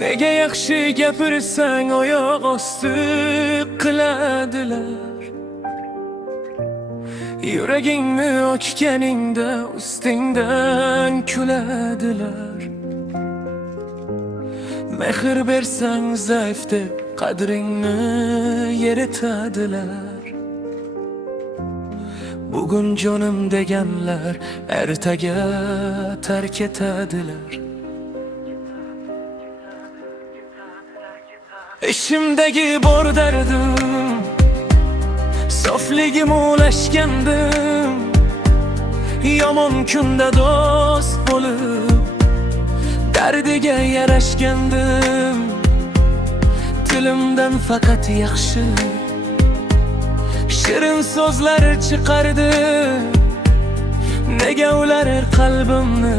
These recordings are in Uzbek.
Nega yaxshi gapirsang oyoq osti qiladilar. Yuragingni ochganingda ustingdan kuladilar. Mehr bersang zaif deb qadringni yeritadilar. Bugun jonim deganlar ertaga tark etadilar. Ishimdagi bor dardim, sofligim ulashgandim. Yomon kunda do'st bo'lib, dardiga yarashgandim. Tilimdan faqat yaxshi shirin so'zlar chiqardi. Nega ular qalbimni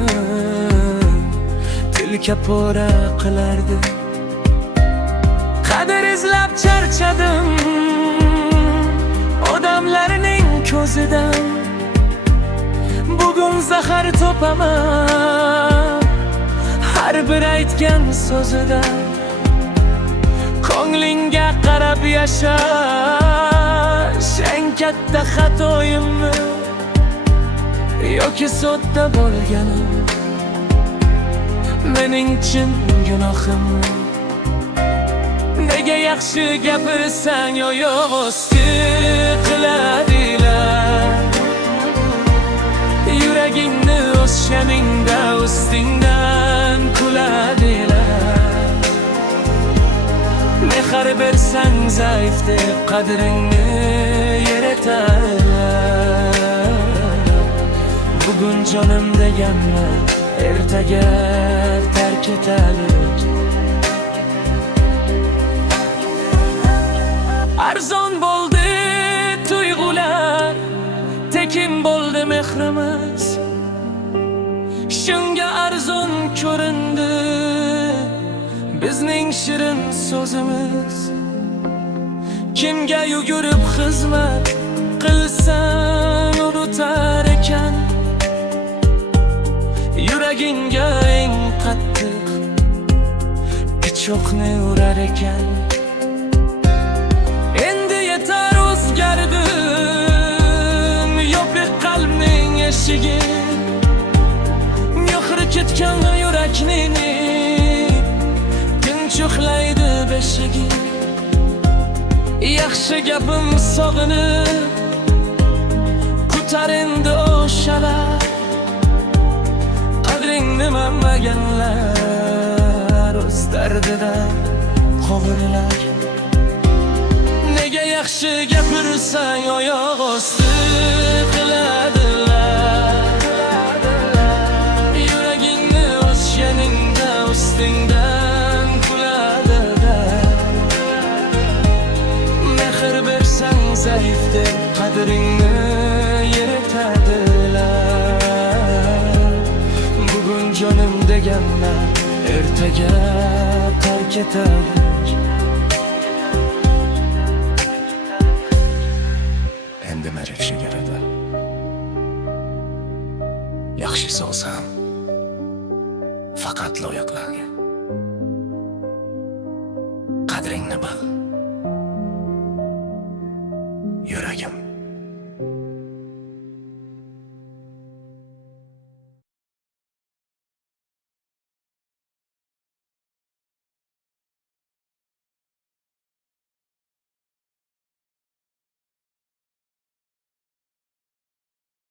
tilka pora qilardi? Qadr izlab charchadim odamlarning ko'zidan. Bugun zahar topaman har bir aytgan so'zidan. Ko'nglingga qarab yashash eng katta xatoyimmi yoki sodda bo'lganim mening chin gunohimmi? Nega yaxshi gapirsang oyoq osti qiladilar. Yuragingni ochganingda ustingdan kuladilar. Mehr bersang zaif deb qadringni yeritadilar. Bugun jonim deganlar ertaga tark etadilar. Arzon bo'ldi tuyg'ular, tekin bo'ldi mehrimiz. Shunga arzon ko'rindi bizning shirin so'zimiz. Kimga yugurib xizmat qilsang unutar ekan, yuragingga eng qattiq pichoqni urar ekan. Endi yetar o'zgardim, yopiq qalbning eshigi. Mehri ketgan yurakning tinchuqlaydi beshigi. Yaxshi gapim sog'inib kutar endi o'shalar. Qadringni bilmaganlar o'z dardidan qovurilar. Nega yaxshi gapirsang oyoq osti qiladilar. Yuragingni ochganingda ustingdan kuladilar. Mehr bersang zaif deb qadringni yeritadilar. Bugun jonim deganlar ertaga tark etadilar. Endi marif shigarada yaxshi so'zam faqat loyiqlarga. Qadringni bil, yuragim